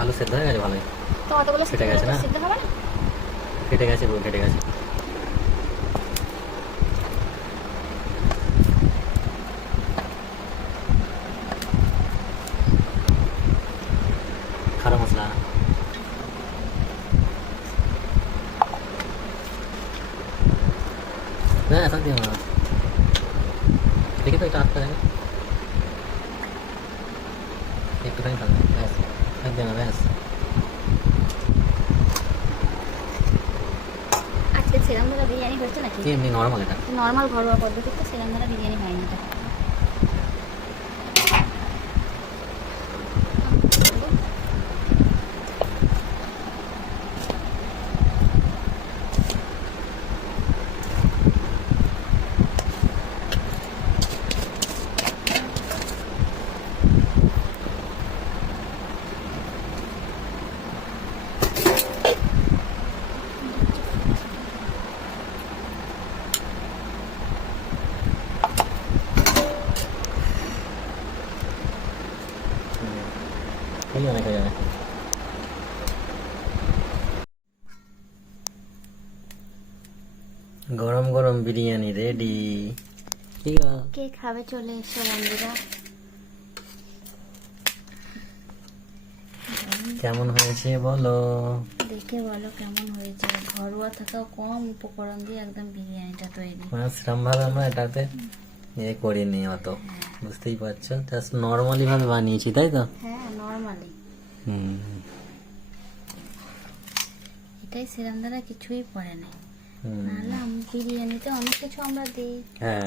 আলু সেদ্ধ হয়ে গেছে ভালোই। তোমার তো বলে ফেটে গেছে না? সেদ্ধ হবে না? ফেটে গেছে পুরো ফেটে গেছে। খারাপ মশলা। না এখন দিও না। দেখি তো এটা আটকা যাবে একটুখানি ভালো আজকে সেরাম ধরা বিরিয়ানি হচ্ছে নাকি? এমনি নর্মাল এটা নর্মাল ঘরোয়া পদ্ধতিতে সেরাম ধরা বিরিয়ানি হয়নি এটা হয়ে গরম গরম বিরিয়ানি রেডি ঠিক আছে কে খাবে চলে এসো বন্ধুরা। কেমন হয়েছে বলো? দেখে বলো কেমন হয়েছে। ঘরোয়া থাকাও কম উপকরণ দিয়ে একদম বিরিয়ানিটা তৈরি। মানে সেরকম ভাবে আমরা এটাতে? ইয়ে করিনি অত। বুঝতেই পারছ? জাস্ট নর্মালি ভাবে বানিয়েছি তাই তো? হ্যাঁ। এটাই সেরাম দ্বারা কিছুই পড়ে না হুম। নাহলে বিরিয়ানিতে অনেক কিছু আমরা দিই। হ্যাঁ।